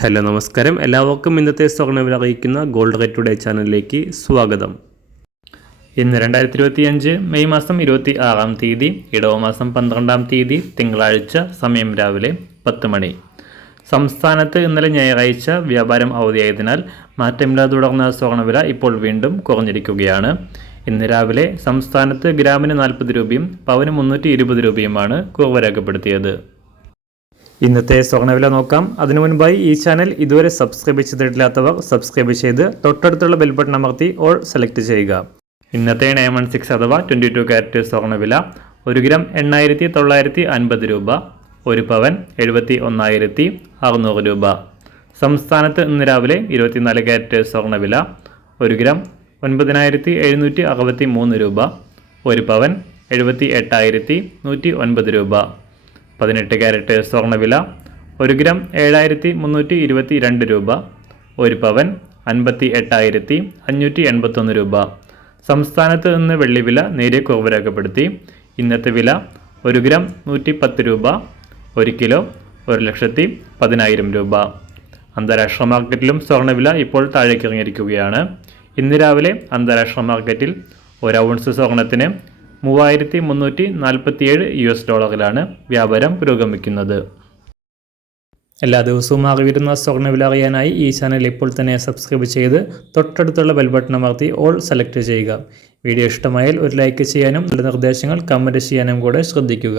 Hello നമസ്കാരം, എല്ലാവർക്കും ഇന്നത്തെ സ്വർണ്ണവില അറിയിക്കുന്ന ഗോൾഡ് റേറ്റ് ടുഡേ ചാനലിലേക്ക് സ്വാഗതം. ഇന്ന് 2025 മെയ് മാസം 26-ാം തീയതി, ഇടവമാസം 12-ാം തീയതി, തിങ്കളാഴ്ച, സമയം രാവിലെ 10 മണി. സംസ്ഥാനത്ത് ഇന്നലെ ഞായറാഴ്ച വ്യാപാരം അവധിയായതിനാൽ മാറ്റമില്ലാതെ തുടർന്ന സ്വർണ്ണവില ഇപ്പോൾ വീണ്ടും കുറഞ്ഞിരിക്കുകയാണ്. ഇന്ന് രാവിലെ സംസ്ഥാനത്ത് ഗ്രാമിന് 40 രൂപയും പവന് 320 രൂപയുമാണ് കുറവ് രേഖപ്പെടുത്തിയത്. ഇന്നത്തെ സ്വർണ്ണവില നോക്കാം. അതിനു മുൻപായി ഈ ചാനൽ ഇതുവരെ സബ്സ്ക്രൈബ് ചെയ്തിട്ടില്ലാത്തവർ സബ്സ്ക്രൈബ് ചെയ്ത് തൊട്ടടുത്തുള്ള ബെൽ ബട്ടൺ അമർത്തി ഓൾ സെലക്ട് ചെയ്യുക. ഇന്നത്തെ 916 അഥവാ 22 കാരറ്റ് സ്വർണ്ണവില 1 ഗ്രാം 8,950 രൂപ, 1 പവൻ 71,600 രൂപ. സംസ്ഥാനത്ത് ഇന്ന് രാവിലെ 24 കാരറ്റ് സ്വർണ്ണവില 1 ഗ്രാം 9,763 രൂപ, 1 പവൻ 78,109 രൂപ. 18 കാരറ്റ് സ്വർണ്ണവില 1 ഗ്രാം 7,322 രൂപ, 1 പവൻ 58,581 രൂപ. സംസ്ഥാനത്ത് നിന്ന് വെള്ളിവില നേരിയ കുറവ് രേഖപ്പെടുത്തി. ഇന്നത്തെ വില 1 ഗ്രാം 110 രൂപ, 1 കിലോ 1,10,000 രൂപ. അന്താരാഷ്ട്ര മാർക്കറ്റിലും സ്വർണ്ണവില ഇപ്പോൾ താഴേക്കിറങ്ങിയിരിക്കുകയാണ്. ഇന്ന് രാവിലെ അന്താരാഷ്ട്ര മാർക്കറ്റിൽ 1 ഔൺസ് സ്വർണ്ണത്തിന് $3,347 വ്യാപാരം പുരോഗമിക്കുന്നത്. എല്ലാ ദിവസവും അറിവിരുന്ന സ്വർണ്ണവില അറിയാനായി ഈ ചാനൽ ഇപ്പോൾ തന്നെ സബ്സ്ക്രൈബ് ചെയ്ത് തൊട്ടടുത്തുള്ള ബെൽ ബട്ടൺ അമർത്തി ഓൾ സെലക്ട് ചെയ്യുക. വീഡിയോ ഇഷ്ടമായാൽ ഒരു ലൈക്ക് ചെയ്യാനും നല്ല നിർദ്ദേശങ്ങൾ കമൻറ്റ് ചെയ്യാനും കൂടെ ശ്രദ്ധിക്കുക.